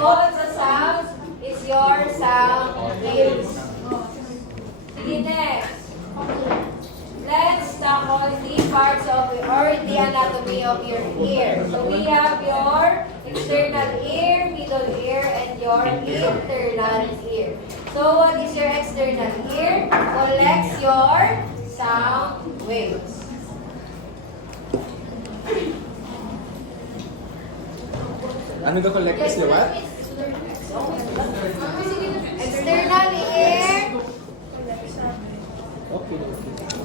call the sounds is your sound waves. Sige, next. Let's tackle the parts of or the anatomy of your ear. So we have your external ear, middle ear, and your internal ear. So what is your external ear? Collects your sound waves. Ano ka collect is the what? External ear Okay.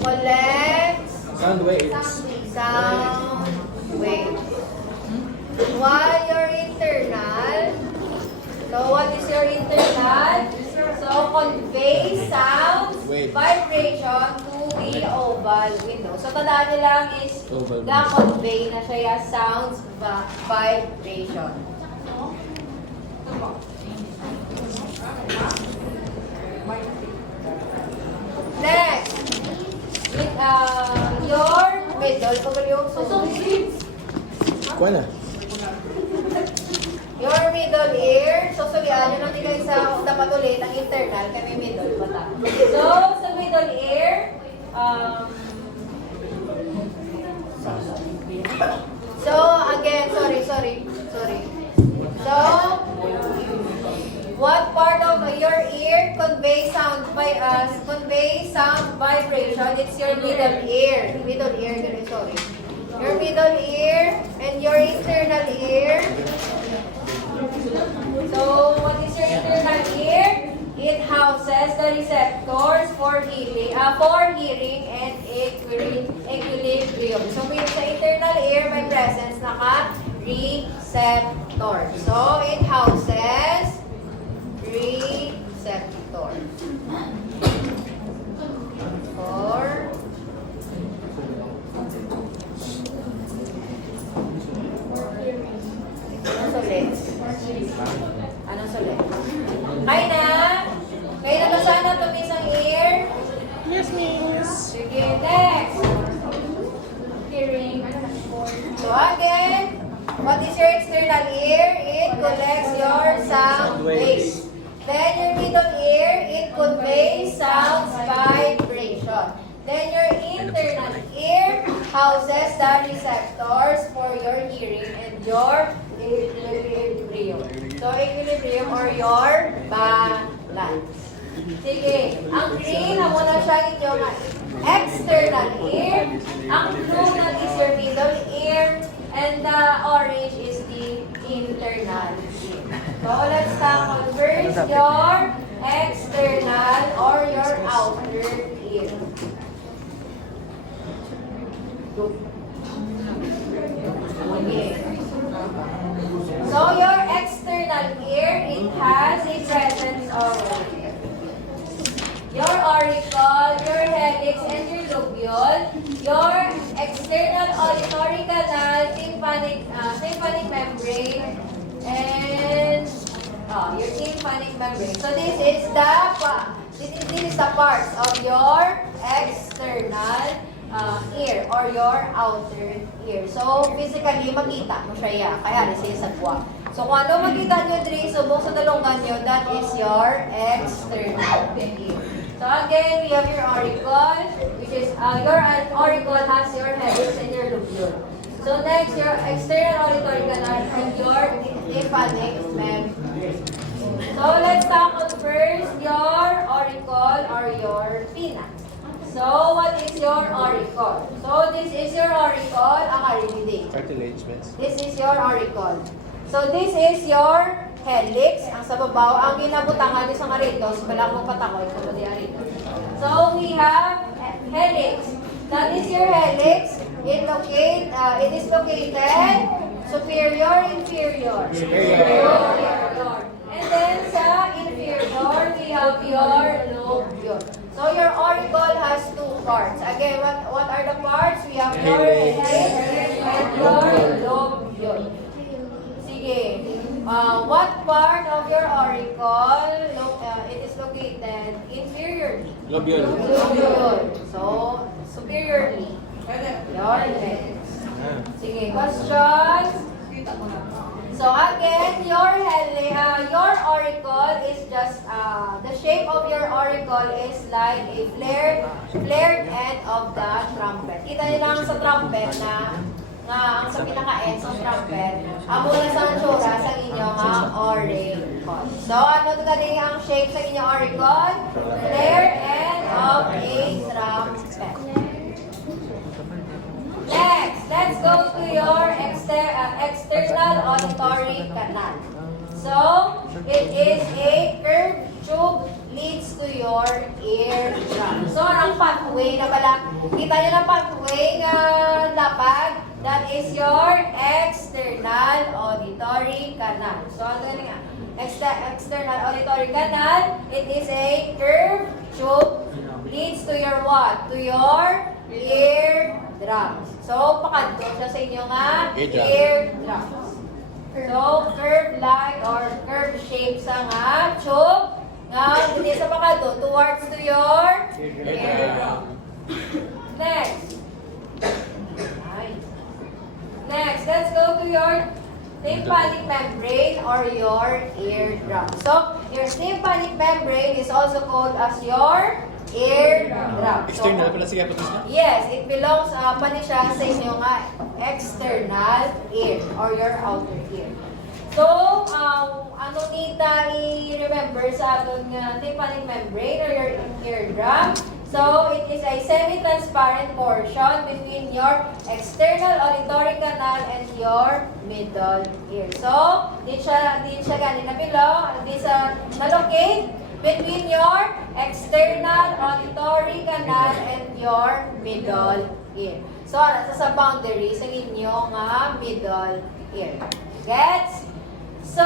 collects Sound waves. sound waves. While your internal, so what is your internal? So convey sound Wave. vibration to the oval window. So tandaan nyo lang is Oval the convey na siya sounds vibration. Next, with your middle, Kuha na. your middle ear, so sulian nyo lang nila isa dapat ulit ang internal, kami middle bata. So, sa middle ear, so again, sorry. So, what part of your ear convey sound vibration? It's your middle ear. Sorry. Your middle ear and your internal ear. So, what is your internal ear? It houses the receptors for hearing and equilibrium. So, sa internal ear, may presence naka-receptor. So, it houses receptor for anong sulit? Kaya na ba sana tumis ang ear? Yes, miss. Sige, next. Hearing. So again, what is your external ear? It collects your sound waves. Then your middle ear, it conveys sounds vibration. Then your internal ear houses the receptors for your hearing and your equilibrium. So equilibrium or your balance. Sige, ang green, amo na siya inyong external ear. Ang blue na is your middle ear. And the orange is the internal ear. So let's tackle first your external or your outer ear. Okay. So your external ear, it has a presence of your auricle, your helix, and your lobule, your external auditory canal, tympanic membrane, and your tympanic membrane. So this is the parts of your external ear or your outer ear. So physically makita mo siya kaya rin siya sa buwan. So kung ano makita nyo diri subong sa dalungan nyo, that is your external ear. So again, we have your auricle, which is your auricle has your helix and your lobule. So next, your external auditory canal and your tympanic membrane. So let's tackle first your auricle or your pinna. So what is your auricle? So this is your auricle, Cartilage, miss. this is your auricle. So this is your helix, ang sa babaw, ang ginabutangan sa aritos, wala mong patakoy sa mga aritos. So we have helix. That is your helix. It is located superior, inferior. Superior. And then sa inferior, we have your lobule. So your auricle has two parts. Again, what are the parts? We have your helix and your lobule. Sige. What part of your auricle it is located inferiorly? Lobule. Lobule. So, superiorly. Your helix. Sige, questions? So again, your just, the shape of your auricle is like a flared end of the trumpet. Kita niyo lang sa trumpet na ang sa pinaka-end ng trumpet, mula sa tsura sa inyong auricle. So, ano ito galing ang shape sa inyong auricle? Flared end of a trumpet. Next, let's go to your external auditory canal. So, it is a curved tube leads to your eardrum. So, ang pathway na pala, kita nyo na pathway lapad, that is your external auditory canal. So, ano nga? External auditory canal, it is a curved tube leads to your what? To your eardrums. So, pakadto siya sa inyo nga eardrums. So, curved like or curved shape sa nga tube nga hindi sa pakadto towards to your eardrum. Next. Next, let's go to your tympanic membrane or your eardrum. So, your tympanic membrane is also called as your eardrum. External pala siya patos na? Yes, it belongs pa siya sa inyong external ear or your outer ear. So, ano nita i-remember sa atong tympanic membrane or your eardrum? So, it is a semi-transparent portion between your external auditory canal and your middle ear. So, di siya ganin na bilong, di sa nalocate between your external auditory canal and your middle ear. So, nasa sa boundary sa inyong middle ear. Gets? So,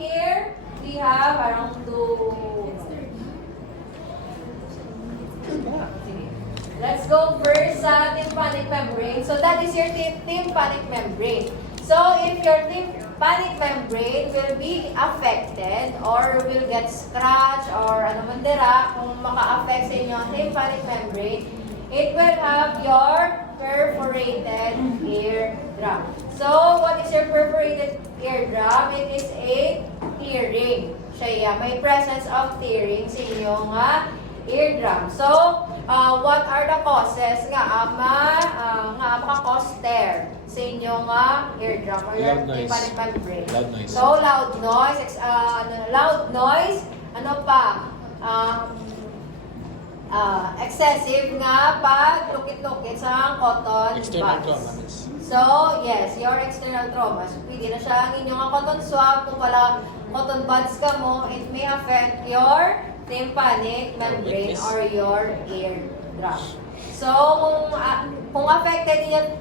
here we have around let's go first sa tympanic membrane. So, that is your tympanic membrane. So, if your tympanic membrane will be affected or will get scratched or ano man dira, kung maka-affect sa inyo ang tympanic membrane, it will have your perforated eardrum. So, what is your perforated eardrum? It is a tearing. Siya, may presence of tearing sa inyong eardrum. So, what are the causes nga maka-cause tear sa inyong eardrum or your tympanic membrane? Loud noise. So, loud noise, ano pa? Excessive nga pag lukit-lukit sa cotton External buds. traumas. So, yes, your external traumas. Pwede na siya ang inyong cotton swab. Kung pala cotton buds ka mo, it may affect your tympanic membrane or your eardrum. So, kung affected yung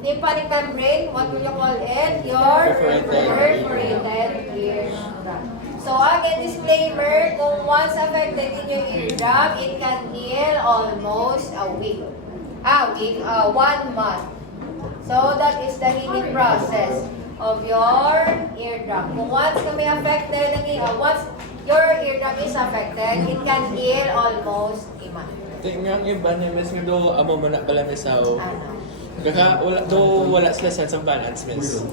tympanic membrane, what will you call it? Your perforated eardrum. So, again, disclaimer, kung once affected in your eardrum, it can heal almost a week. 1 month. So, that is the healing process of your eardrum. Kung once kami affected, once your eardrum is affected, it can heal almost a month. Tingnan yung iba niya, miss nga do, amo mo na pala misaw. Ano? Wala sila sense of balance, miss.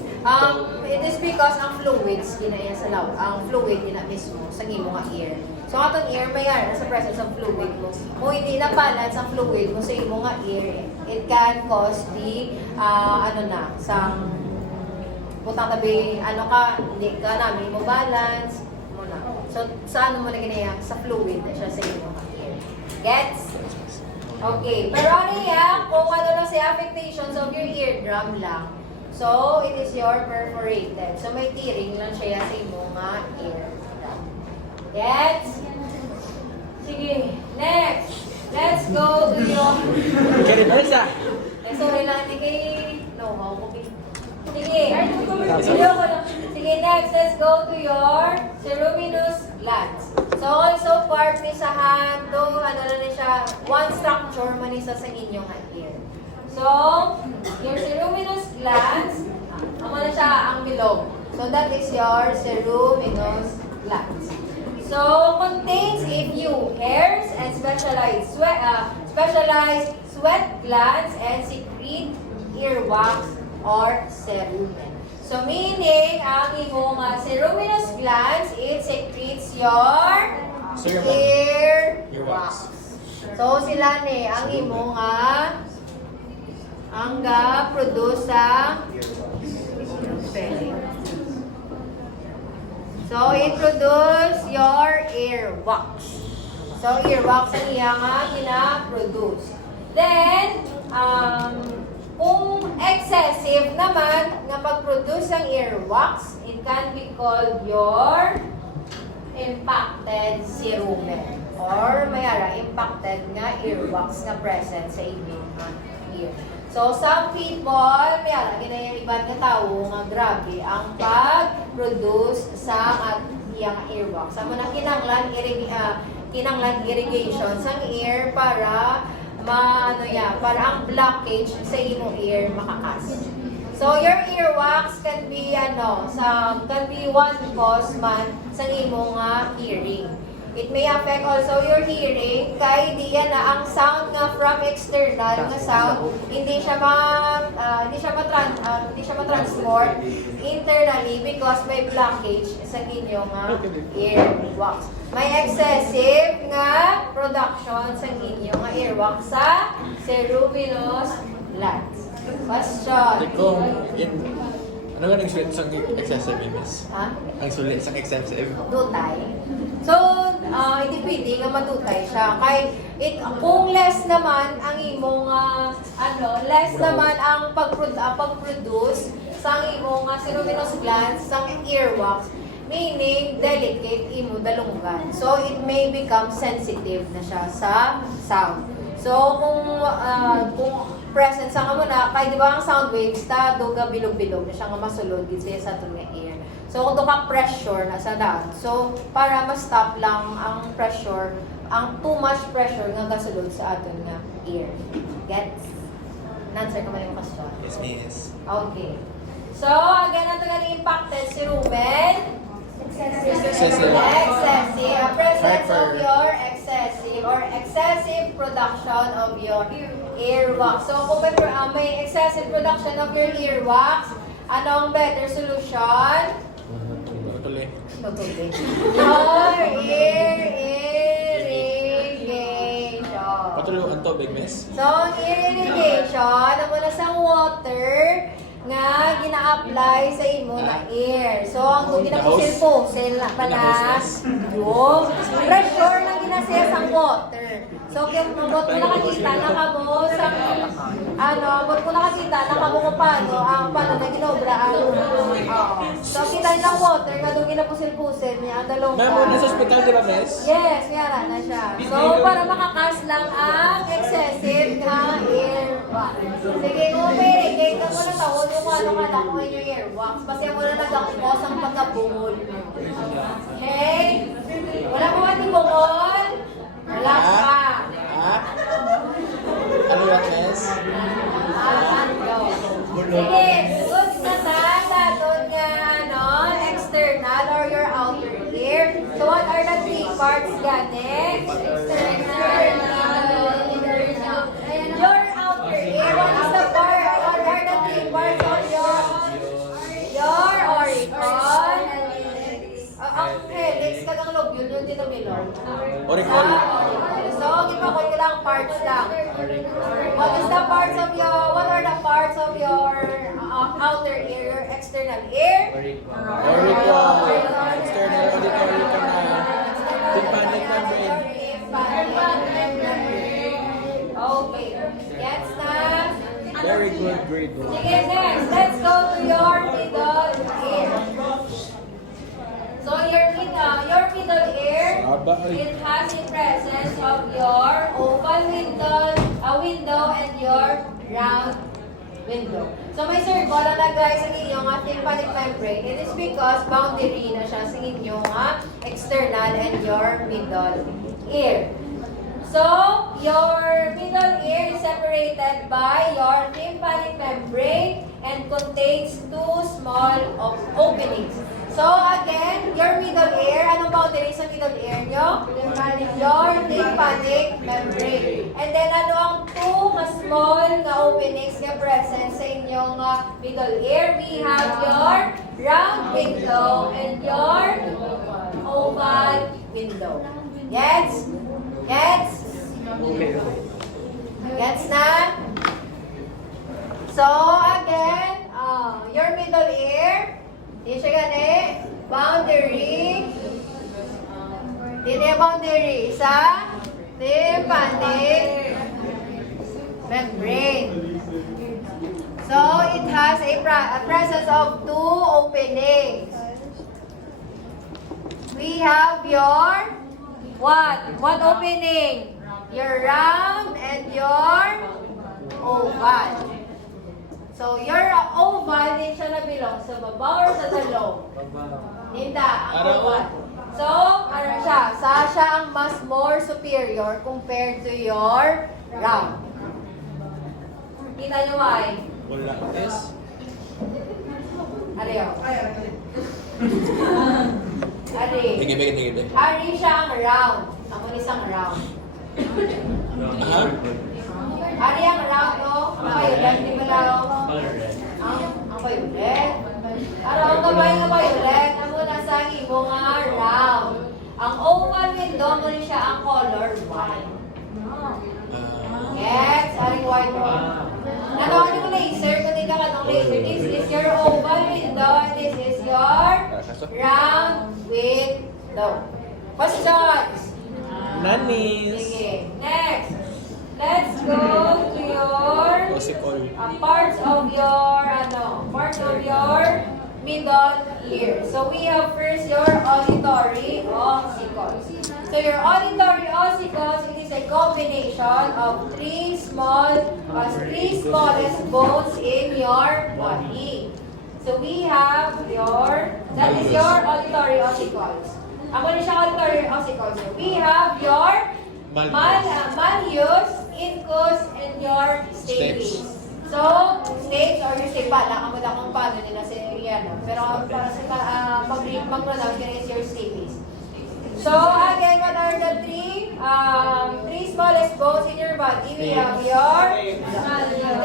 It is because ang fluids, ginaya sa law, ang fluid gina mismo sa imo nga ear. So, atong ear, may sa presence of fluid mo. Kung hindi na balance ang fluid mo sa imo nga ear, it can cause the, sang butang tabi, hindi ka namin mo balance, so, sa ano mo na ginaya? Sa fluid na siya sa imo nga ear. Gets? Okay. Pero ano yan, kung ano lang si affectations of your eardrum lang. So, it is your perforated. So, may tearing lang siya sa imo nga eardrum. Gets? Sige. Next. Let's go to your... Kaya sorry lang, hindi kay... No, okay. Sige. Sige, next. Let's go to your ceruminous glands. So, also part ni sa hand, one structure man isa sa inyong ear. So, your ceruminous glands, na siya ang bilog. So, that is your ceruminous glands. So, contains a few hairs and specialized sweat glands and secrete earwax or cerumen. So, meaning, ang imong ceruminous glands, it's secretes your earwax. So sila ni ang imo nga produce sa so introduce your earwax. So earwax ang iya nga gina-produce. Then kung excessive naman nga pag-produce ang earwax, it can be called your impacted cerumen or mayara impacted nga earwax nga present sa inyong ear. So some people mayara ginayang ibang nga tawo nga grabe ang pag-produce sa iyang earwax. Amo na kinanglan irrigation sa ear para para ang blockage sa imong ear makakas. So your earwax can be one cause man sa imong hearing. It may affect also your hearing kay di yan na ang sound nga from external nga sound hindi siya ma-transport internally because may blockage sa inyong earwax. May excessive nga production sa inyong earwax sa ceruminous glands. Question. Ano nga nang sulit sa excessive, miss? Ha? Ang sulit sa excessive? Dutay. So, hindi pwede nga madutay siya. Kung less naman ang imong, less naman ang pag-produce sa imong ceruminous glands, sa earwax, meaning delicate imo dalunggan. So, it may become sensitive na siya sa sound. So, kung present sa mo na, kay di ba ang sound waves, doga bilog-bilog na siya nga masulod siya sa itong ear. So, kung ka pressure na sa daan. So, para ma-stop lang ang pressure, ang too much pressure nga gasulod sa aton nga ear. Gets? Answer ka man yung question? Yes, miss. Okay. So, again, ito nga impacted cerumen. Excessive. Presence of your excessive production of your earwax. So, kung may excessive production of your earwax, anong better solution? Tuloy. Your ear irrigation. Patuloy ang tubig, miss. So, ang ear irrigation, ang muna sa water nga gina-apply sa imo na ear. So, ang ginapusil-pusil na pala yung pressure na ginasaya sa water. So, kung mabot mo nakakita na kamo sa mabot mo nakakita na kamo kung paano na ginobra So, kita nilang water nga doon ginapusil-pusil niya ang dalong Ma'am, nasa hospital di ba, miss? Yes, mayara na siya. So, para makakas lang ang excessive nga earwax. Sige, kung may ka mo na tawon kung ano ka lang kung yung earwax. Kasi mo na nagkakukos ang pagkabungol. Okay? Wala mo nga yung bungol? Wala pa. Ano yung miss? Sige, good na doon nga external or your outer ear. So what are the three parts gani? External, internal. Your outer ear, what are the three parts of your auricle? Ang helix, kagang lobule, yung dinumilon. Auricle. So, ipakot ko lang parts lang. What are the parts of your outer ear, your external ear? Auricle. External auditory canal. Tympanic membrane. Okay. Gets na? Very good, very good. Sige, next. Let's go to your middle ear. So, your middle ear, it has the presence of your oval window and your round window. So, may circle na guys ang inyong tympanic membrane. It is because boundary na siya sa inyong external and your middle ear. So, your middle ear is separated by your tympanic membrane and contains two small openings. So, again, your middle ear, anong boundary sa middle ear nyo? Your tympanic membrane. And then, ano ang two small na openings na present sa inyong middle ear? We have your round window and your window. Gets? Gets? Gets na? So, again, your middle ear, di siya gani, boundary, di niya boundary, sa tympanic membrane. So, it has a presence of two openings. We have your, what opening? Your round and your oval. So, your oval, din siya na belong sa baba or sa loob? Ninda, ang oval. So, ano siya? Siya ang mas more superior compared to your round. Kita nyo ay? Wala. Yes. Ari o. Ari. Sige. Ari siya ang round. Ang isang round. Aha. Ari ang round o. Ang violet, di ba daw? Ang violet. Araw ang gabay ng violet. Ang muna sa imo nga round. Ang oval window mo rin siya ang color white. Yes, aring white o. Nagawa niyo laser, kung hindi ka kanong laser, this is your oval window, and this is your round window. Questions? Nanis. Sige, next. Let's go to your parts of your middle ear. So we have first your auditory ossicles. So your auditory ossicles, it is a combination of three smallest bones in your body. So we have that is your auditory ossicles. Ako rin siya auditory ossicles. So we have your malleus, incus, and your stapes. So, stapes or your stape pala, kamala kung paano nila sa yan. Pero para sa mag-pronounce yan is your stapes. So, again, what are the three smallest bones in your body? We have your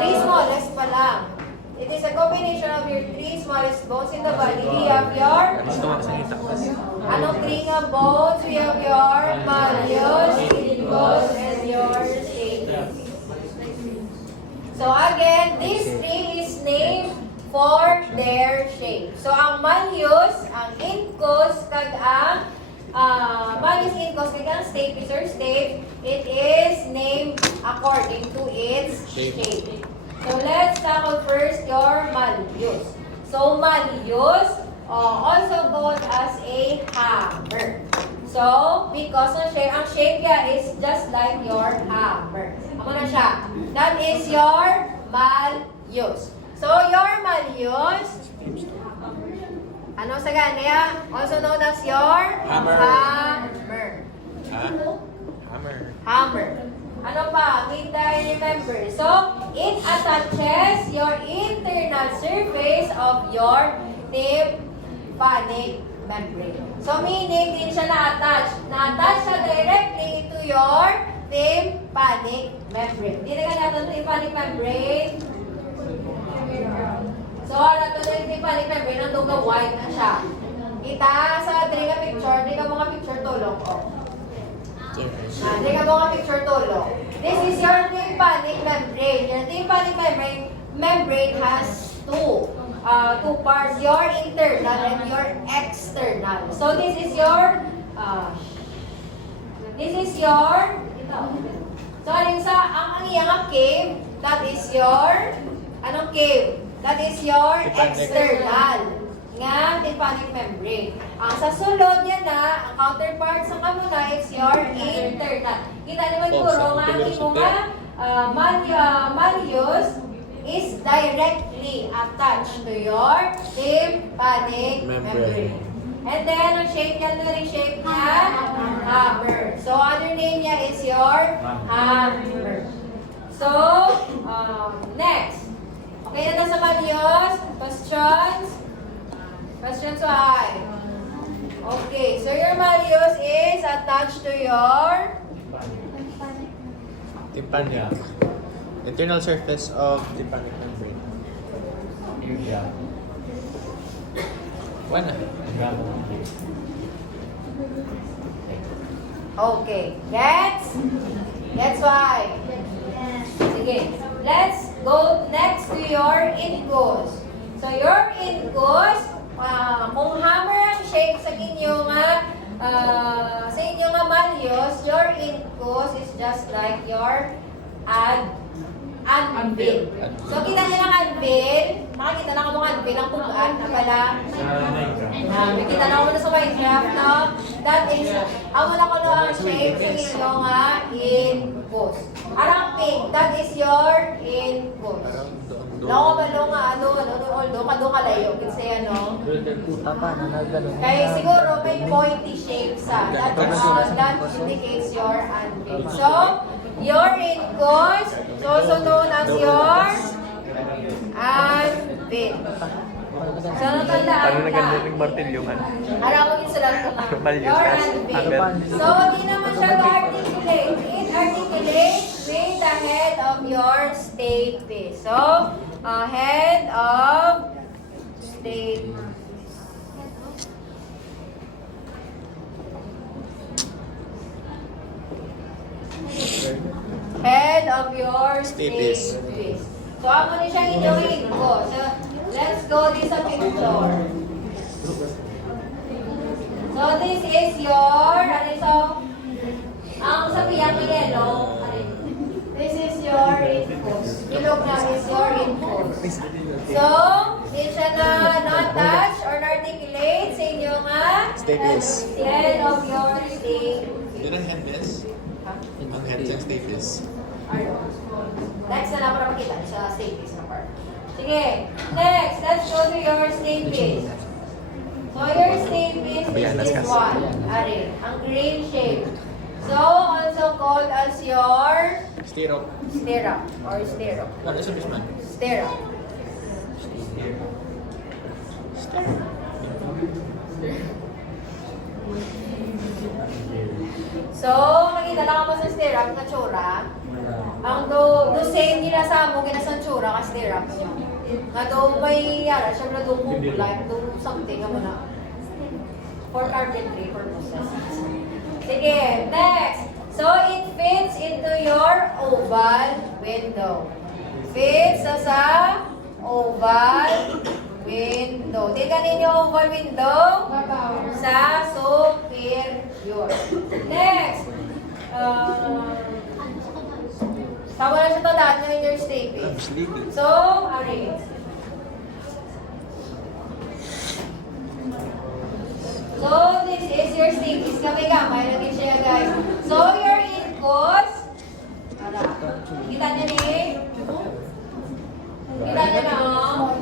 three smallest pa lang. It is a combination of your three smallest bones in the body. We have your anong three nga bones? We have your malleus, incus, and your stapes. So again, these three is named for their shape. So ang malleus, ang incus, kag ang malleus, incus, kag ang stapes or stape, it is named according to its shape. So let's tackle first your malleus. So malleus, also called as a hammer. So, because ang shape niya is just like your hammer. Amo na siya. That is your malleus. So, your malleus, ano sa ganyan? Also known as your Hammer. Hammer. Ano pa? Kita remember. So, it attaches your internal surface of your tympanic membrane. So, meaning, din siya na-attach. Na-attach siya directly to your tympanic membrane. Di na ka natin tympanic membrane. So, nato yung tympanic membrane, nandun ka white na siya. Kita sa dili ka picture, di ka mga picture tulong ko. Di ka mga picture tulong. This is your tympanic membrane. Your tympanic membrane has two parts, your internal and your external. So this is your so alin sa ang iyang cave, that is your anong cave? That is your external nga tympanic membrane. Ang sa sulod yan na, ang counterpart sa kanuna is your internal. Kita naman puro nga ang mga malleus is directly attached to your tympanic membrane. And then, ang shape niya, ito shape niya, hammer. So, other name niya is your hammer. So, next. Okay na sa malleus. Questions? Questions why? Okay, so your malleus is attached to your Tympanic. Internal surface of tympanic membrane. One. Okay. Gets? Gets why? Sige. Let's go next to your incus. So, your incus, kung hammer ang shape sa inyo nga, malleus, your incus is just like your anvil. So, kita nyo ng anvil. Nakakita na ka mong anvil, ang pugaan na pala. Nakita na ko muna sa Minecraft, no? That is, ang muna ko ang shape sa inyo nga incus. Arang pink, that is your incus. Long ba long although kalayo, kasi ano? Kaya siguro may pointy shape sa. That indicates your anvil. So, your incus is also known as your anvil. So, natandaan Paano na ganda ng martilyo man? Arawagin sila ito na. Your anvil. So, hindi naman siya to-articulate. It articulates with the head of your stapes. So, head of stapes. Head of your stapes. So, ako na siyang inyong ko. So, let's go this sa picture. So, this is your, ang sabihan ng yellow, this is your incus. Ilog na is your incus. So, di siya na-attach or na-articulate sa inyo nga Stapes. head of your stapes. Yun ang head, Miss? Ang head sa stapes. Next na lang para makita sa stapes na part. Sige, next, let's go to your stapes. So, your stapes is this one. Ari, ang green shape. So, also called as your Stirrup. stirrup or stirrup. Ano sa Miss man? Stirrup. So, makita lang ako sa stirrup na tsura. Ang do same nila sa mo ginasan tsura ka stirrup nyo. Nga do may yara, syempre do like do something mo na. For carpentry purposes. Sige, next. So, it fits into your oval window. Fits sa oval window. Tingnan ninyo oval window sa superior. Next. Tawa na siya to dahil nyo in your stapes. So, arrange. So, this is your stapes. Kamay-kamay na din siya, guys. So, your incus. Kita niya ni? Kita niya na, oh.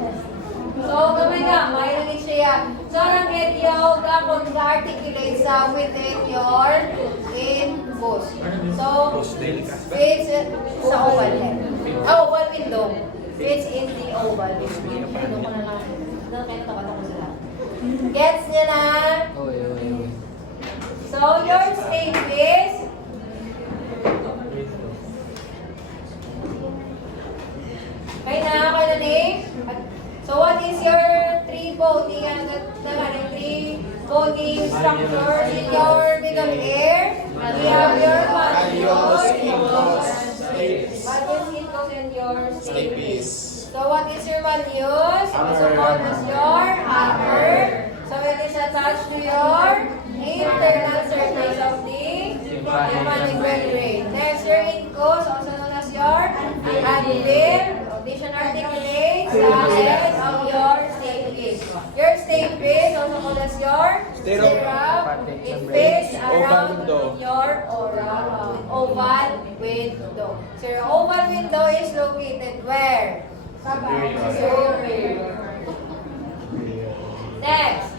So, kamay-kamay na din siya. So, ang area gapon ga-articulate sa within your incus. So, it's sa oval head. Oval window. It's in the oval window. Ano ko na lang. Kaya natabato ko sila. Gets niya na? So, your stapes. Kaya na ni? So, what is your three body structure in your middle ear? We have your malleus, incus, and your stapes. So, what is your malleus? Also called as your hammer. So, it is attached to your internal surface of the tympanic membrane. Next, your incus, also known as your anvil. Vision articulates the head of your stapes. Your stapes, also called as your stirrup, it fits around your oval window. So, your oval window is located where? Superior. Next.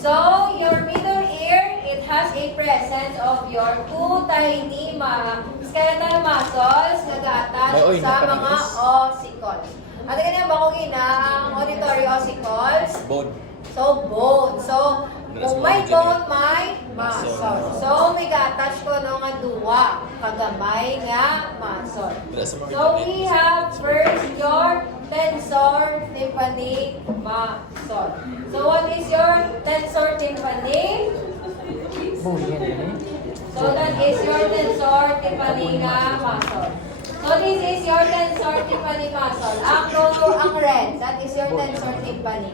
So, your middle ear, it has a presence of your two tiny skeletal muscles na ga-attach sa mga ossicles. Ano ganyan ba kung ang auditory ossicles? Bone. So, bone. So, kung may bone, may muscle. So, may ga-attach ko nga duwa. Kagamay nga muscle. So, we have first your tensor tympanic muscle. So what is your tensor tympani? So that is your tensor tympani muscle. So this is your tensor tympani muscle. Ang red, that is your tensor tympani.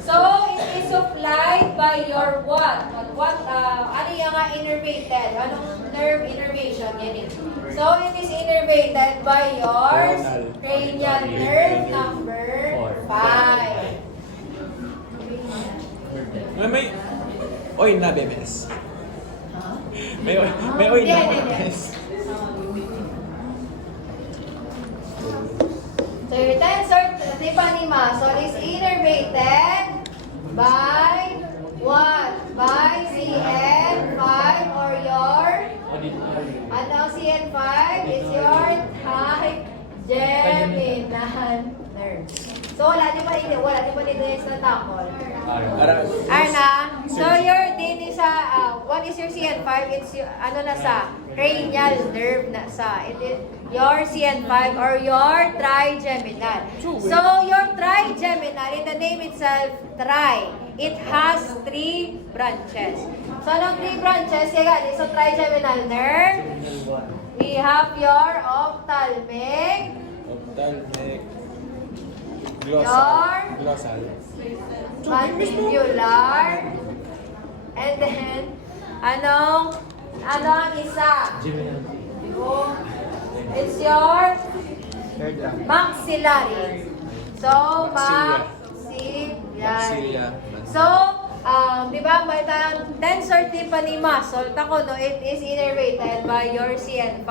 So it is supplied by your what? Ano yung innervated? Anong nerve innervation? Yan it. So it is innervated by your cranial nerve number 5. May oy na bebes. May oy na bebes. So your tensor tympani muscle is innervated by what? By CN5 or your CN5 is your trigeminal nerve. So wala din pa nito na tamol. Arna, so your din is what is your CN5? It's your, cranial nerve na sa. It is your CN5 or your trigeminal. So your trigeminal, in the name itself, it has 3 branches. So anong 3 branches? Yan, so trigeminal nerve. We have your ophthalmic. Glossal. Mandibular. And then, ano ang isa? It's your maxillary. So, maxillary. So, di ba, may tensor tympani muscle, it is innervated by your CN5.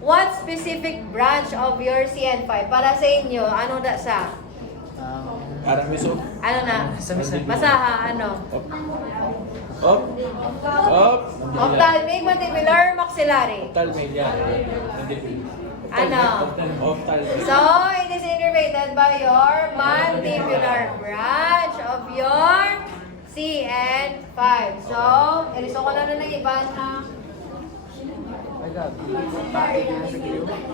What specific branch of your CN5? Para sa inyo, ano da sa? Miso. Ano na? Masaha, ano? Ophthalmic, mandibular, maxillary. Ano? So, it is innervated by your mandibular branch of your CN5. So, iliso ko na ng iba na.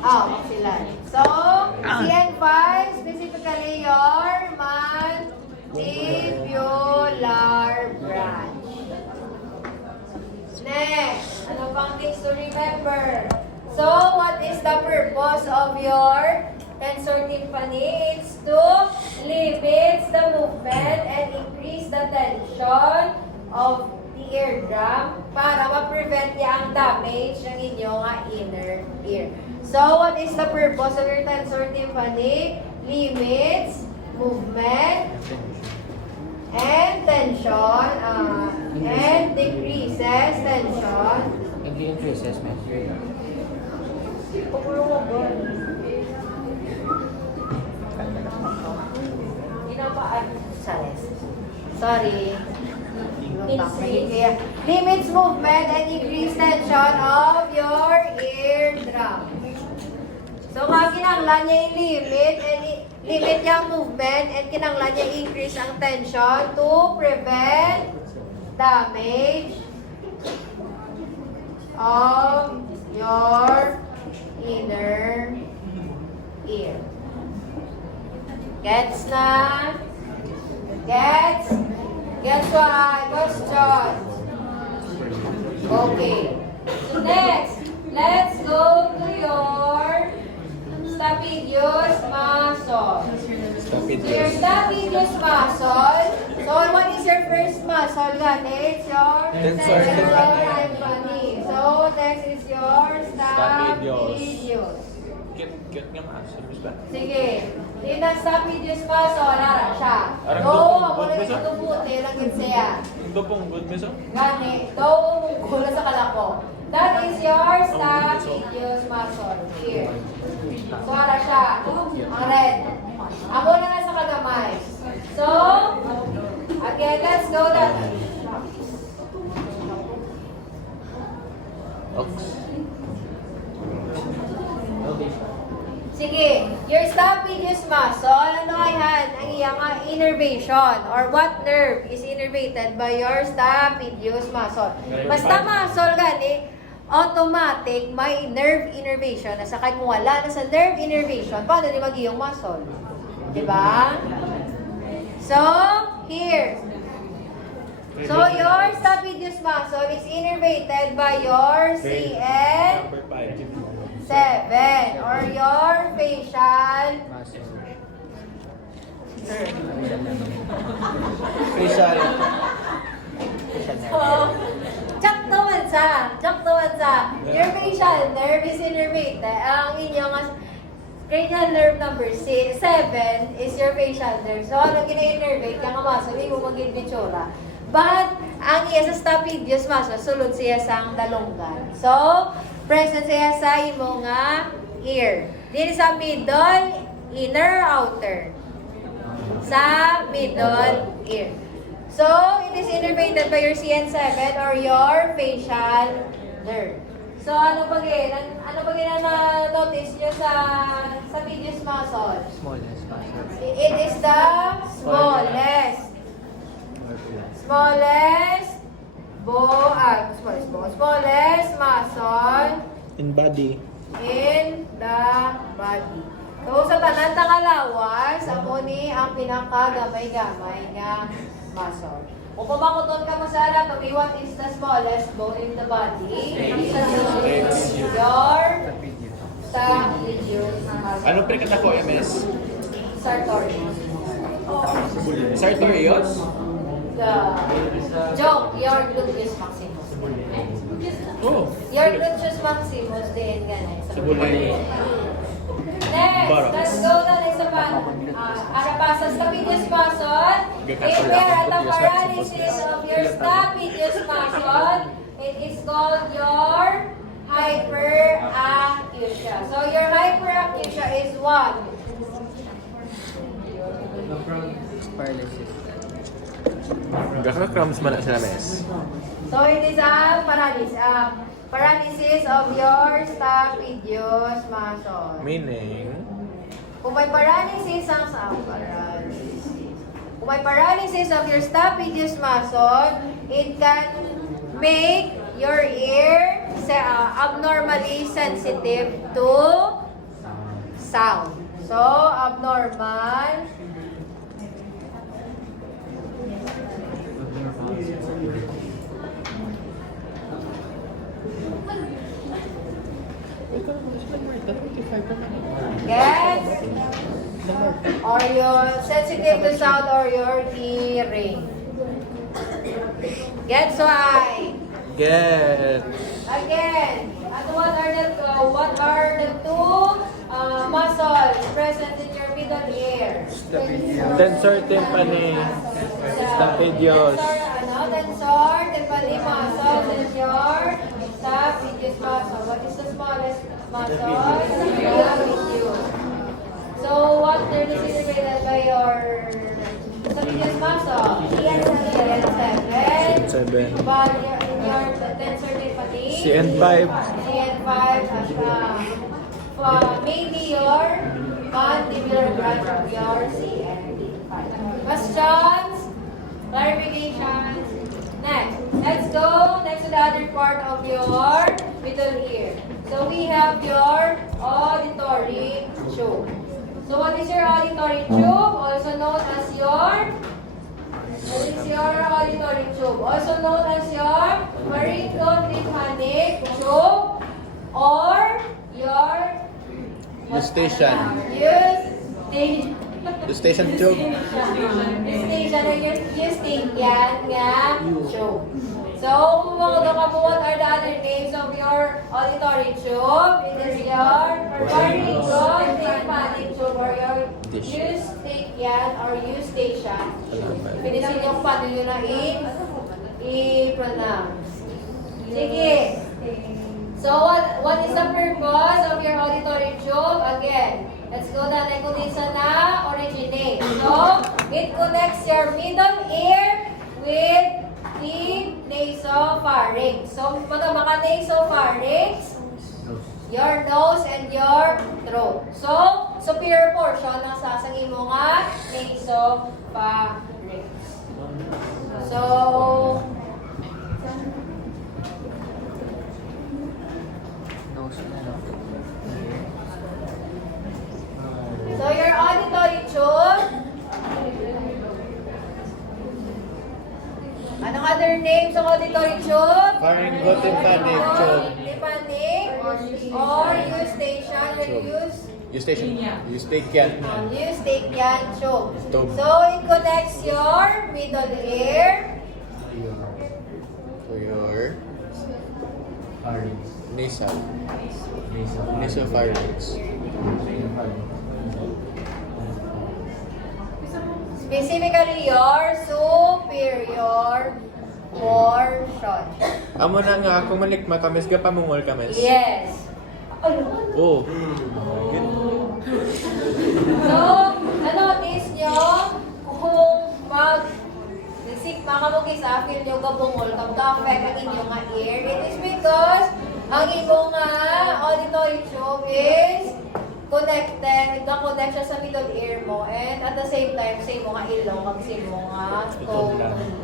Maxillary. So, CN5, specifically your mandibular branch. Next, ano pang things to remember? So, what is the purpose of your tensor tympani? It's to limit the movement and increase the tension of the eardrum para ma-prevent niya ang damage ng inyong inner ear. So, what is the purpose of your tensor tympani? Limits movement and tension, and decreases tension. Increases, man. Sorry. Limits movement and increase tension of your eardrum. So, kinanglan niya limit yung movement and kinanglan niya increase ang tension to prevent damage of your inner ear. Gets na? Gets? Gets what? Question. Okay. So next, let's go to your stapedius muscle. So your stapedius muscle. So what is your first muscle? It's your Tensor tympani. So next is your stapedius. Cute nga mas. Sige. Yung stapedius muscle, nara siya. Arang Do, dupong ako na good, yung tubuti, langit siya. Ito pong good miso. Gani, do, mungkula sa kalako. That is your stapedius muscle. Here. So, ara siya. Ang red. Ako na nasa kagamay. So, again, let's go that. Sige, your stapedius muscle, ano yan? Ang iyang innervation or what nerve is innervated by your stapedius muscle. Basta muscle gani, automatic may nerve innervation. Nasa kahit wala na sa nerve innervation, paano ni mag-iyong muscle? Diba? So, here. So, your stapedius muscle is innervated by your CN7 Number 5. or your facial. Facial. So, check naman sa. Your facial nerve is innervated. Ang inyong cranial nerve number 7 is your facial nerve. So, ano gina-innervate? Yung muscle, hindi mo mag-bitsura. But, ang iya sa stapedius muscle, sulod siya sa dalunggan. So, present siya sa imong ear. Dito sa middle, inner, outer. Sa middle ear. So, it is innervated by your CN7 or your facial nerve. So, ano pa na notice nyo sa medius muscle? Smallest muscle. It is the smallest muscle In body. in the body. So, sa tanan ng kalawas, amo ni ang pinakagamay-gamay nga muscle. Kung pamakuton ka mo sa anatomy, what is the smallest bone in the body? Your stapedius muscle. Ano pinakata ko, MS? Sartorius. Sartorius? The joke, your gluteus maximus. Oh. Your gluteus maximus din ganun. Sa bulay. Next, let's go na next sa Arapasa stapedius muscle. If there at the paralysis of your stapedius muscle, it is called your hyperacusia. So your hyperacusia is what? Paralysis. Gaka crumbs man na sila, mes. So it is a paralysis of your stapedius muscle. Meaning? Kung may paralysis of your stapedius muscle, it can make your ear abnormally sensitive to sound. So, abnormal Gets? Or you're sensitive to sound or your hearing. Gets why? Get. Again, and what are the two muscles present in your middle ear? Tensor tympani. Stapedius. Tensor tympani muscles in your stapedius muscle. What is the smallest muscle? Stapedius. So what are the innervated by your stapedius muscle? CN7. But in your tensor tympani? CN5. CN5 maybe your mandibular branch of your CN5. Questions? Clarifications? Next. Let's go next to the other part of your middle ear. So we have your auditory tube. So what is your auditory tube? Also known as your auditory tube. Also known as your pharyngotympanic tube or your Eustachian. Eustachian tube. Eustachian or Eustachian nga tube. So, what are the other names of your auditory tube? It is your pharyngotympanic tube or your Eustachian or Eustachian. Pwede sa inyong paano yun na i-pronounce. Sige. So, what is the purpose of your auditory tube? Again, let's go na kung isa na originate. So, it connects your middle ear with the nasopharynx. So, maka-nasopharynx, your nose and your throat. So, superior portion ng sasangin mo nga nasopharynx. So, So your auditory tube name sa auditory tube? Pharyngotympanic tube. Tympanic or eustachian. Eustachian. Eustachian tube. Tube. So it connects your middle ear, To your Pharynx. nasal. Nasal. Nasopharynx. specifically your superior portion. Amo na nga, kung malik makamis ka pa mungol kamis. Yes. Oh. So, na-notice nyo kung mag-sigma ka mo kisa, feel nyo kabungol, kapag-affect ang inyong nga ear. It is because ang inyong auditory tube is connected, nag-connect siya sa middle ear mo, and at the same time, sa imo nga ilong, kag sa imo nga tone line.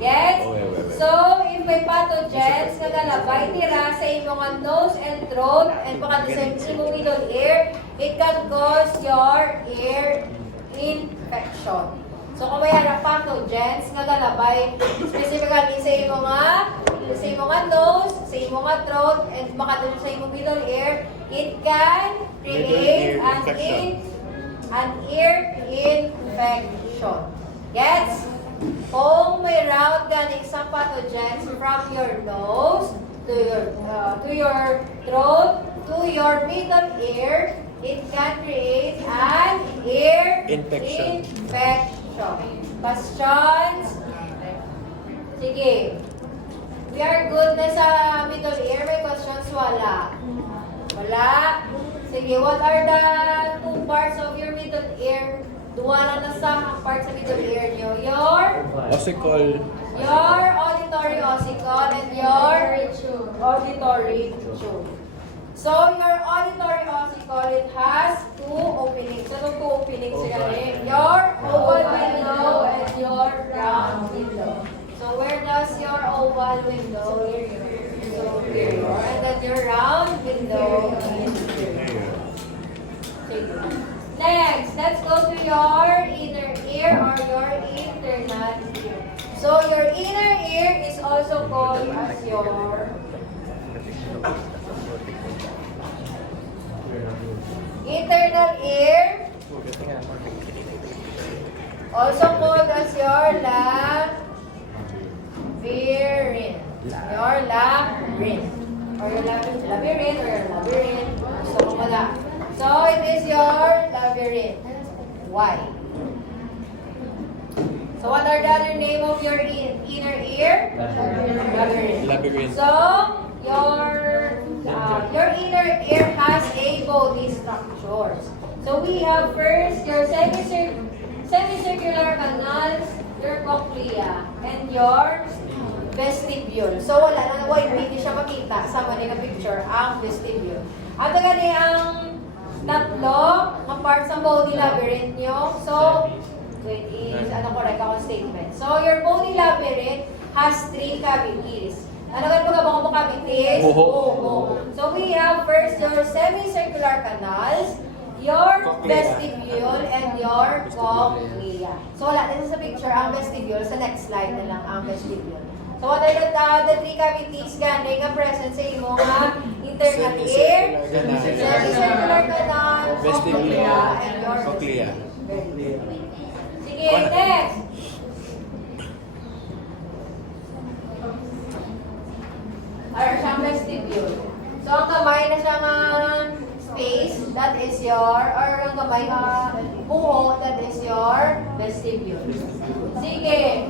Yes? So, if may pathogens nga galabay tira sa imo nga nose and throat, and baka sa imo middle ear, it can cause your ear infection. So, kung may harap pathogens nga galabay, specifically sa imo nga nose, sa imo nga throat, and baka sa imo middle ear, it can create an ear infection. Gets? Kung may route ganing sa pathogens from your nose to your throat to your middle ear, it can create an ear Infection. Questions? Sige. We are good na sa middle ear. May questions? Wala. Wala? Sige, what are the two parts of your middle ear? Duwala na sa part sa middle ear nyo. Ossicle. Your auditory ossicle and your auditory tube. So, your auditory ossicle, it has two openings. Ano two openings sila rin? Your oval window and your round window. So, where does your oval window? Superior. And then your round window inferior. Okay. Next, let's go to your inner ear or your internal ear. So, your inner ear is also called as your internal ear, also called as your labyrinth. Your labyrinth. Or your labyrinth. So, wala. So, it is your labyrinth. Why? So, what are the other name of your inner ear? Labyrinth. So, your inner ear has a body structures. So, we have first your semicircular canals, your cochlea, and your vestibule. So, wala na, hindi siya makita sa mga picture, ang vestibule. At gani ang tatlo, ang parts ng bony labyrinth nyo. So, wait, correct akong statement. So, your bony labyrinth has 3 cavities. Ano ba mga cavities? Oo. So, we have first your semicircular canals, your vestibule, and your cochlea. So, wala din sa picture ang vestibule. Sa next slide na lang ang vestibule. So, what are the 3 cavities gani nga present sa imo nga internal ear, semicircular canal, cochlea, and your Cochlea. Sige, next. Or siyang vestibule. So, ang kamay na siyang space, that is your, or ang kamay buo, that is your vestibule. Sige.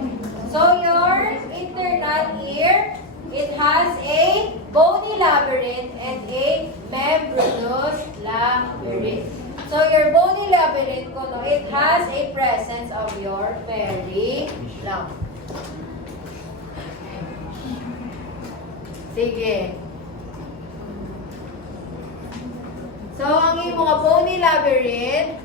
So, your internal ear, it has a bony labyrinth and a membranous labyrinth. So, your bony labyrinth, it has a presence of your perineum. Sige. So, ang mga bony labyrinth,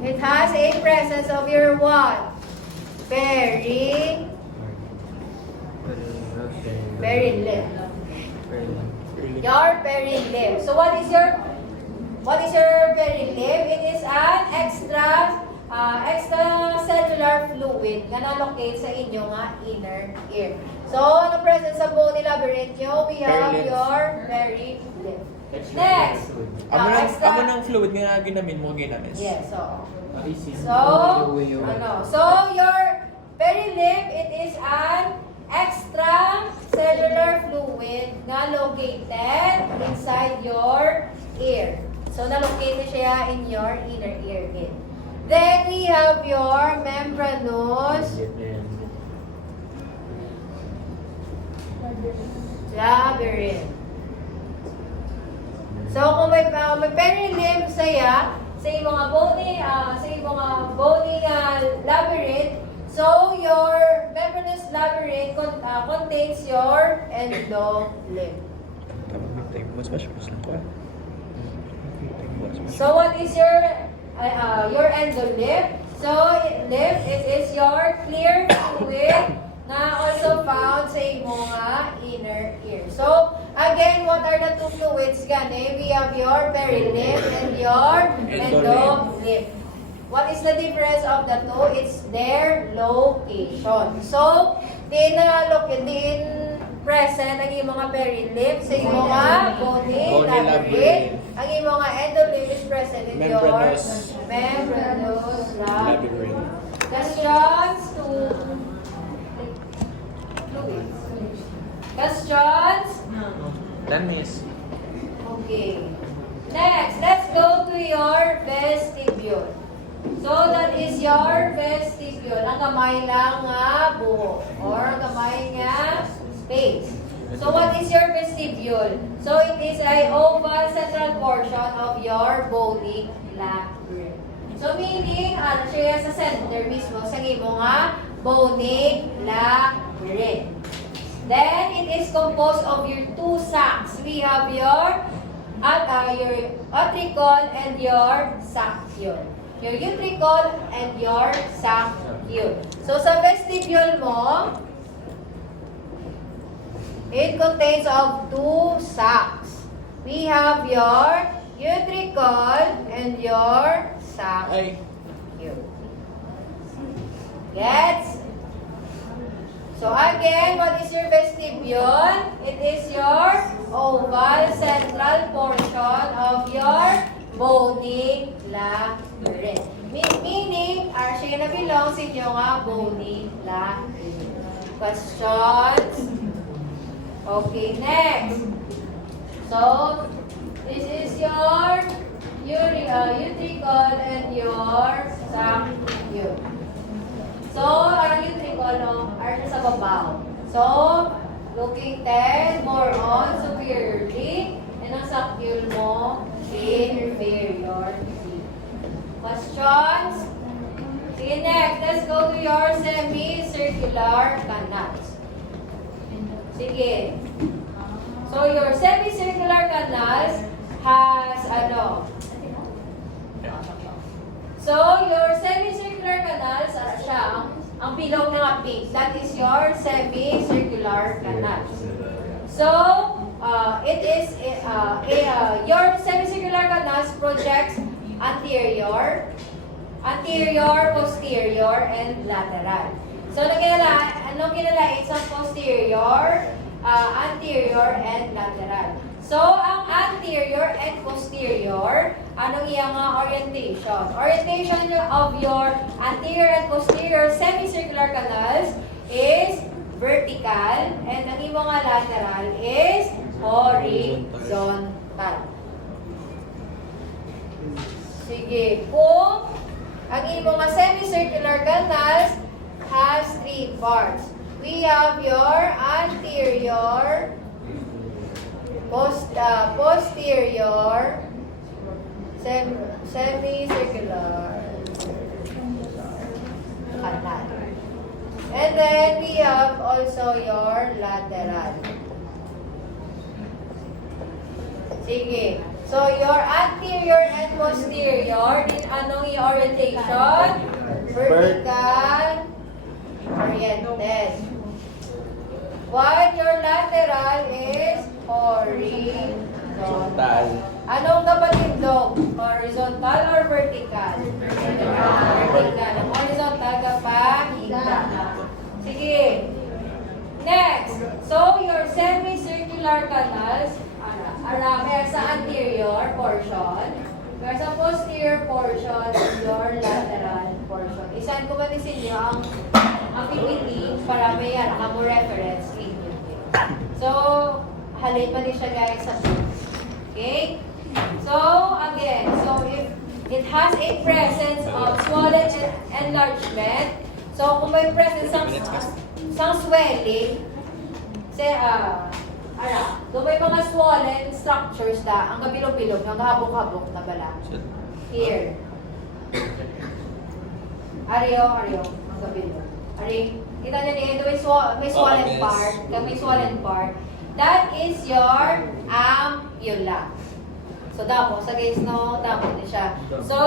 it has a presence of your what? Perineum. Your perineum. So, what is your perineum? It is an extracellular fluid. fluid na na-locate sa inyo nga inner ear. So, ano present sa bony labyrinth nyo? We have Perilymph. your perilymph. Next. Amo ng fluid nga ginamin mo ginamis. Yes, so. Alisin. So, So, your perilymph, it is an extracellular fluid na located inside your ear. So, na-locate siya in your inner ear. Then, we have your membranous labyrinth. So, kung may perilymph saya, sa iyong mga bony labyrinth, so your membranous labyrinth contains your endolymph. So, what is your endolymph? So, lymph, it is your clear fluid na also found sa mga inner ear. So, again, what are the two fluids gani? We have your perilymph and your endolymph. What is the difference of the two? It's their location. So, din present ang mga perilymph sa mga bony labyrinth. Ang mga endolymph is present in your membranous labyrinth. Questions to questions? Done, miss. Okay. Next, let's go to your vestibule. So, that is your vestibule. Ang kamay lang nga buho or ang kamay nga space. So, what is your vestibule? So, it is a oval central portion of your bony labyrinth. So, meaning, ano siya sa center mismo, sa imo nga bony labyrinth. Then, it is composed of your two sacs. We have your utricle and your saccule. Your utricle and your saccule. So, sa vestibule mo, it contains of two sacs. We have your utricle and your saccule. Gets? So again, what is your vestibule? It is your oval central portion of your bony labyrinth. Meaning, siya na belongs in yung bony labyrinth. Questions? Okay, next. So, this is your utricle and your saccule. So, ang utricle, are siya sa babaw. So, located more on superiorly, and ang saccule mo, inferiorly. Questions? Sige, next. Let's go to your semicircular canals. Sige. So, your semicircular canals has, So, your semicircular canals, siya, ang pilong ng pink. That is your semicircular canals. So, your semicircular canals projects anterior, posterior, and lateral. So, anong kinalain sa posterior, anterior, and lateral? So, ang anterior and posterior, anong iyang orientation? Orientation of your anterior and posterior semicircular canals is vertical, and ang iyong lateral is horizontal. Sige, kung ang iyong semicircular canals has three parts. We have your anterior, posterior, semicircular canal. And then we have also your lateral. Sige. So your anterior and posterior, din anong yung orientation? Vertical oriented. While your lateral is horizontal. Anong kapatindog? Horizontal or vertical? Vertical. Ang horizontal kapag So, your semicircular canals, may sa anterior portion, may sa posterior portion, and your lateral portion. Isan ko ba ni sinyo ang PPT para may ka mo reference ninyo. So, halin pa din siya guys sa book. Okay? So, again, so if it has a presence of swollen enlargement, so kung may presence ng swelling, doon may mga swollen structures ang kabilog-bilog, ang habok-habok na bala. Here. Ariyo, ang kabilog. Kita nyo niyo, may swollen part, may swollen part. That is your ampulla. So, damo, sa guys, no, damo din siya. So,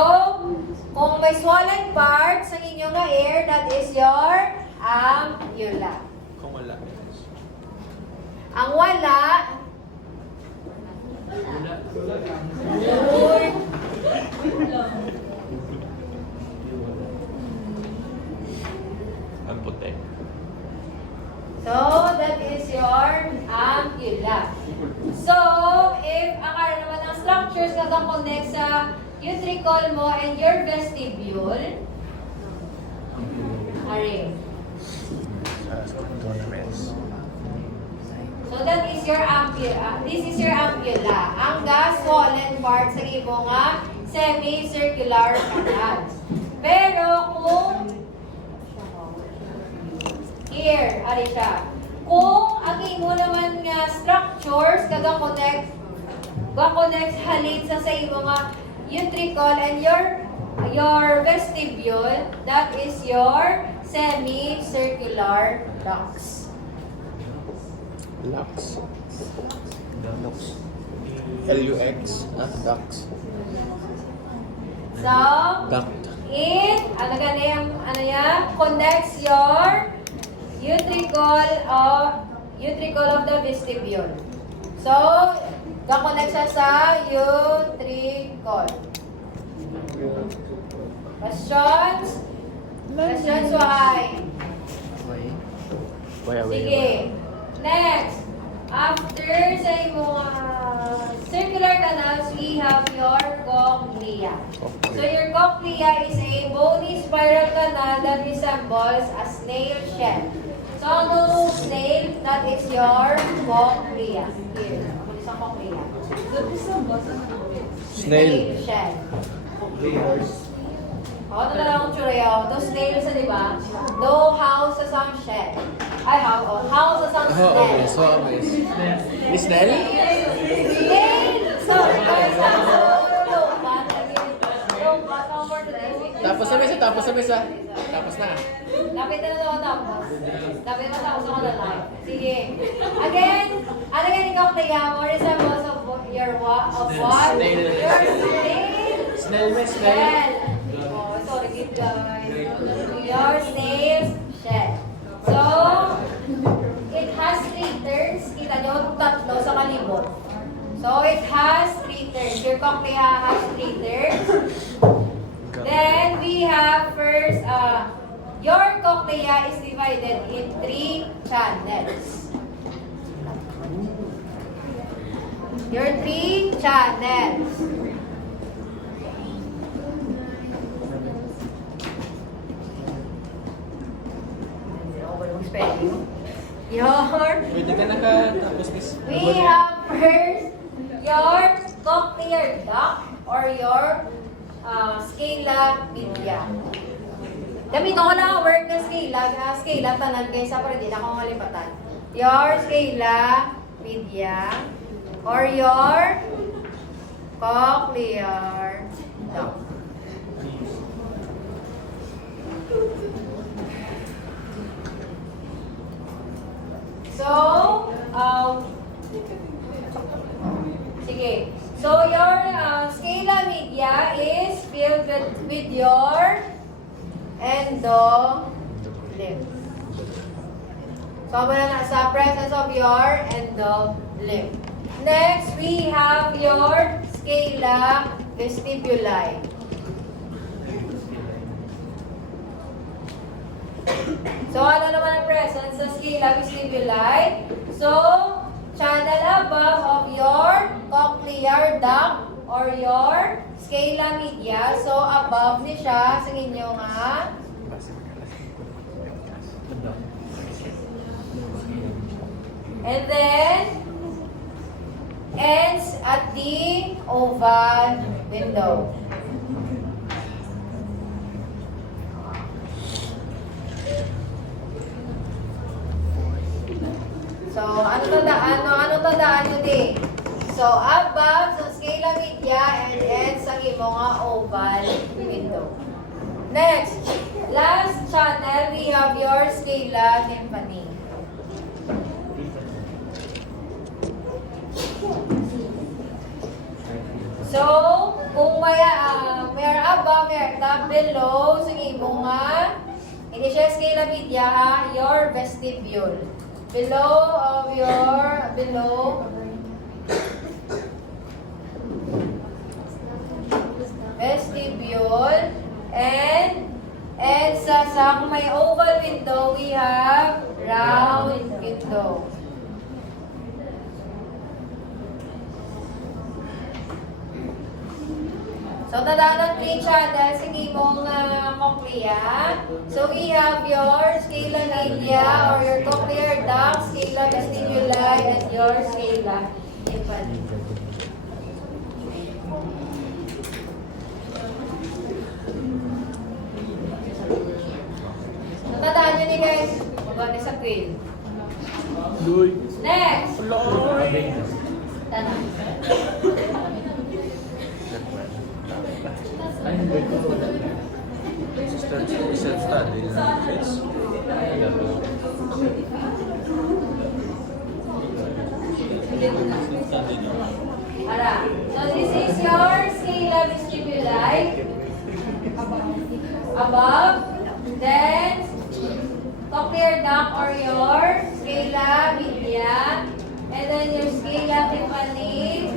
kung may swollen part sa inyong air, that is your ampulla. Kung wala. Ang wala, Ang puti. so that is your ampulla. So, if akala naman ang structures na connect sa utricle mo and your vestibule, so that is your ampulla. This is your ampulla. Ang swollen part sa imo nga semicircular canals. Pero kung here, siya. Kung ang imo naman nga structures ga-connect halin sa imo nga utricle and your vestibule, that is your semicircular ducts. Lux. Lux. Ducts. So, Duct. it, connects your utricle of the vestibule. So, connect siya sa utricle. Questions? Questions, why? Sige. Next. After sa mga circular canals, we have your cochlea. So your cochlea is a bony spiral canal that resembles a snail shell. So ano snail? That is your cochlea. Here. Ano isang cochlea? Snail. Shell. Ano na lang ang tsura yun? Those snails, di ba? No house sa some shell. Ay, house sa some snail. Okay, so Miss Snail? Snail! Sorry, Tapos na mesa. Tapos na. Lapit na ako tapos. Lapit na tapos ako na live. Sige. Again, ano yan ikaw kaya mo? Resembles of your what? Snail. Your snail. Snail, Miss Snail. Oh, sorry guys. Your snail's shell. So, it has 3 turns. Kita nyo, tatlo sa kalibot. So, it has 3 turns. Your cochlea has 3 turns. Then, we have first, your cochlea is divided in 3 channels. Your 3 channels. Pwede ka nakatapos, Miss. We have first your cochlear duct or your scala media. Gamit ko na word na scala tanan guys sa para di na ako malipatan. Your scala media or your cochlear duct. So, sige. So, your scala media is filled with your endolymph. So, wala na sa presence of your endolymph. Next, we have your scala vestibuli. So, ano naman ang present sa scala vestibuli? So, channel above of your cochlear duct or your scala media. So, above ni siya sa inyo nga. And then, ends at the oval window. So, ano tandaan nyo din? So, above sa scala media and ends sa imo nga oval window. Next, last channel, we have your scala tympani. So, kung may above, may top below, sa imo nga, hindi siya scala media, your vestibule. Below vestibule and sa kung may oval window, we have round window. So, tandaan ang 3 channels, hindi mong cochlea. So, we have your scala media or your cochlear duct, scala vestibuli, and your scala tympani. So, tandaan nyo ni guys, maganda sa quill. Next! Tanong. Self-study lang. Alright. So this is your scala vestibuli. Above. Then, cochlear duct or your scala media. And then your scala tympani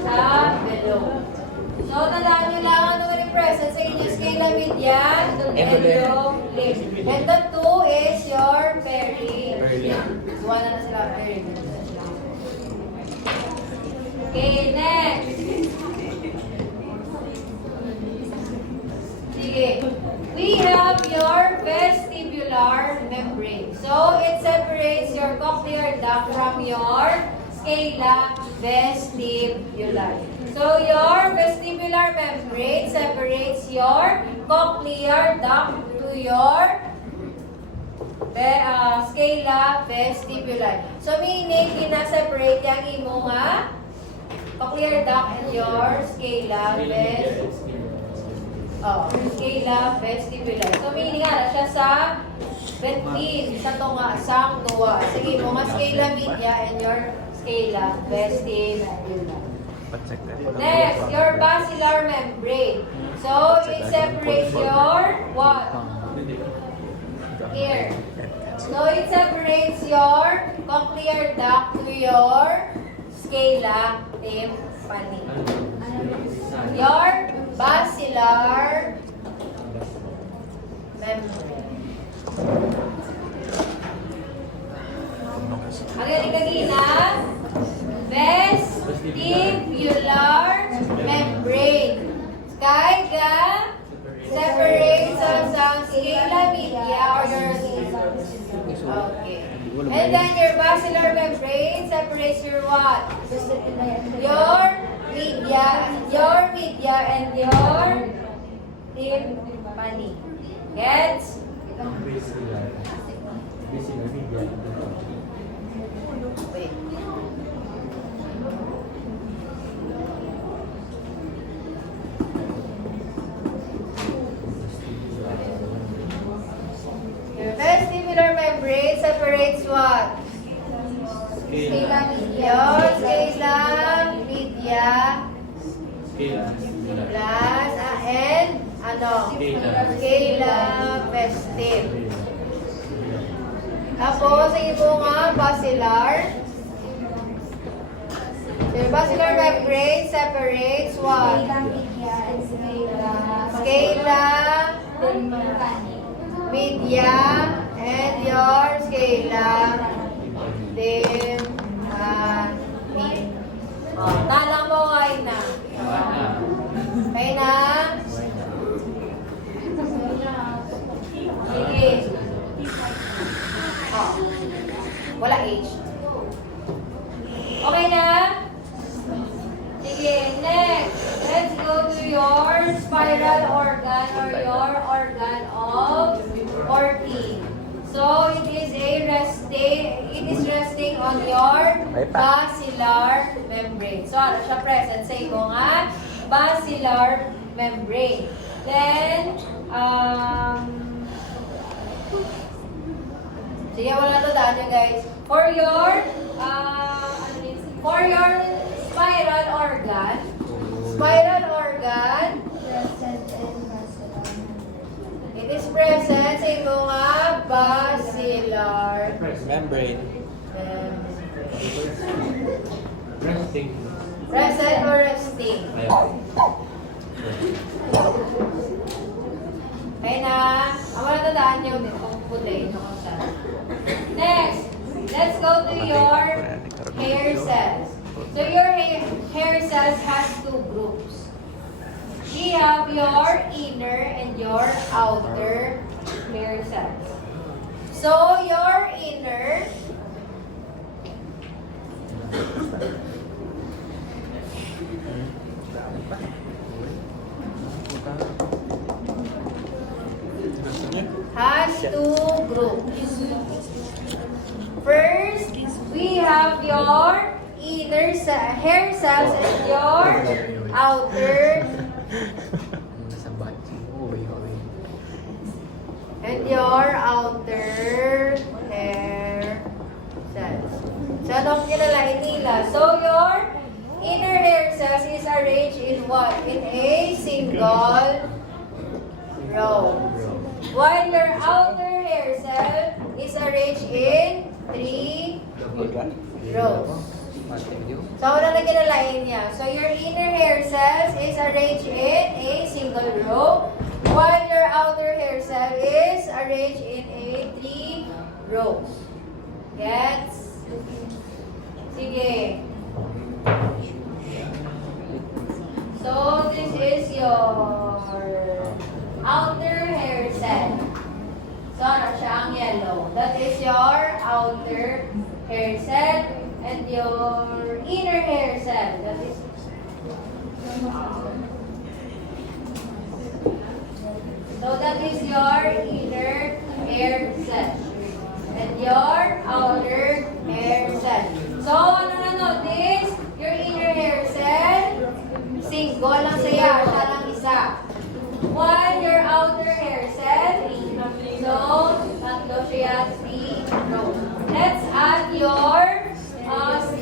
sa below. So, tandaan nyo lang ano yung present sa inyong scala media, endolimb. And the 2 is your perilimb. Duwa na sila, perilimb. Okay, next. Sige. We have your vestibular membrane. So, it separates your cochlear duct from your scala vestibuli. So, your vestibular membrane separates your cochlear duct to your scala vestibuli. So, meaning, kina-separate yung imo nga cochlear duct and your scala vestibuli. So, meaning nga siya sa ventin, sa tunga, sang tuwa. Sige mo, nga scala media and your scala vestibuli. Next, your basilar membrane. So, it separates your what? Ear. So, it separates your cochlear duct to your scala tympani. Your basilar membrane. Ang galing kagina, vestibular membrane. Kaya separates sa scala media or your okay. And then your basilar membrane separates your what? Your media and your tympani. Gets? Wait. Your vestibular membrane separates what? Scala media. Scala media. Plus, and ano? Scala vestib. Tapos, imo nga basilar. Your basilar membrane separates what? Scala media And your scala, tympanic. Oh, talang mo ay na. Okay na? Sige. Oh. Wala H. Okay na? Sige, next. Let's go to your spiral organ or your organ of Orti. So it is resting on your basilar membrane. So ano siya present sa imo nga basilar membrane. Then sige, wala to daan yun, guys. For your spiral organ, it is present sa imo nga basilar Membrane. Resting. present or resting. Okay na. Ang wala tandaan nyo, kung puti, next, let's go to your hair cells. So your hair cells has two groups. We have your inner and your outer hair cells. So your inner has two groups. First, we have your inner hair cells and your outer hair cells. So, anong kinalain nila? So, your inner hair cells is arranged in what? In a single row. While your outer hair cell is arranged in 3 rows. So, ano na kinalain niya? So, your inner hair cells is arranged in a single row, while your outer hair cell is arranged in a 3 rows. Gets? Sige. So, this is your outer hair cell. So, ano siya ang yellow? That is your outer hair cell and your inner hair cell. That is your inner hair cell and your outer hair cell. So, ano na notice? Your inner hair cell, single lang siya lang isa. While your outer hair cell, so, tatlo siya, 3 rows. Let's add your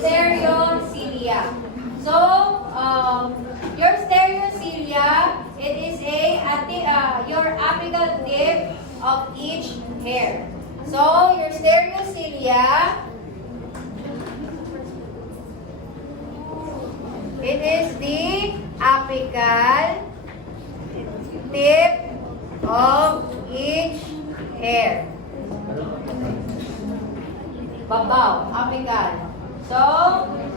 stereocilia. So, your stereocilia, it is your apical tip of each hair. So, your stereocilia, it is the apical tip of each hair. Babaw, apical. So,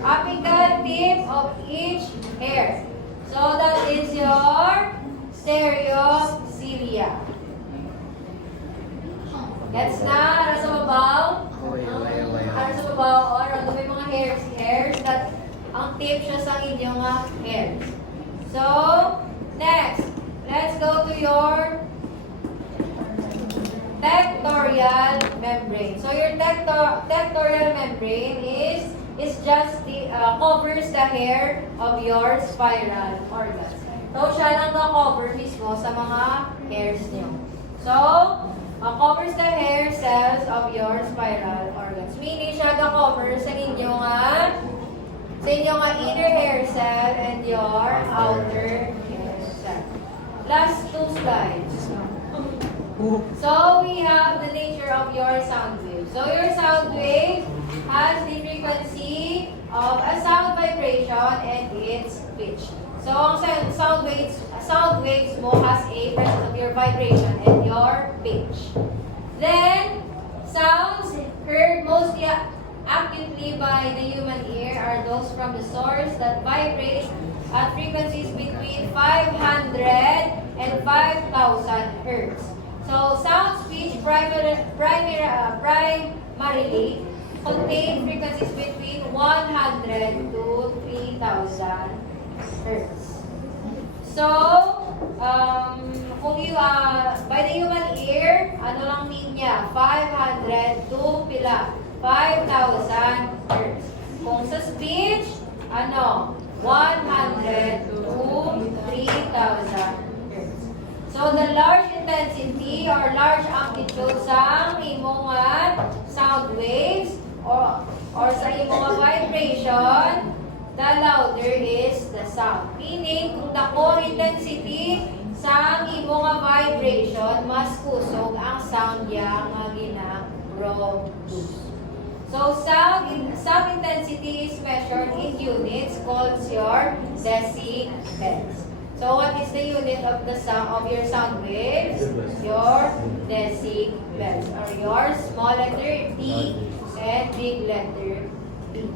apical tip of each hair. So, that is your stereocilia. Gets na? Ano sa babaw? Ano sa babaw? Or ano may mga hairs that ang tip siya sa inyong hairs. So, next, let's go to your tectorial membrane. So your tectorial membrane is just the covers the hair of your spiral organs. So siya lang na-cover mismo sa mga hairs niyo. So covers the hair cells of your spiral organs. Meaning siya na-cover sa inyong inner hair cell and your outer hair cell. Last 2 slides. So, we have the nature of your sound wave. So, your sound wave has the frequency of a sound vibration and its pitch. So, ang sound waves mo has a presence of your vibration and your pitch. Then, sounds heard mostly acutely by the human ear are those from the source that vibrate at frequencies between 500 and 5,000 hertz. So, sound speech primarily contain frequencies between 100 to 3,000 hertz. So, kung you, by the human ear, ano lang mean niya? 500 to pila? 5,000 hertz. Kung sa speech, ano? 100 to 3,000 hertz. So, the large intensity or large amplitude sa imong sound waves or sa imong vibration, the louder is the sound. Meaning, kung dako intensity sa imong vibration, mas kusog ang sound niya nga gina-produce. So, sound intensity is measured in units called your decibels. So, what is the unit of the sound of your sound waves? Your decibels, or your small letter D and big letter B.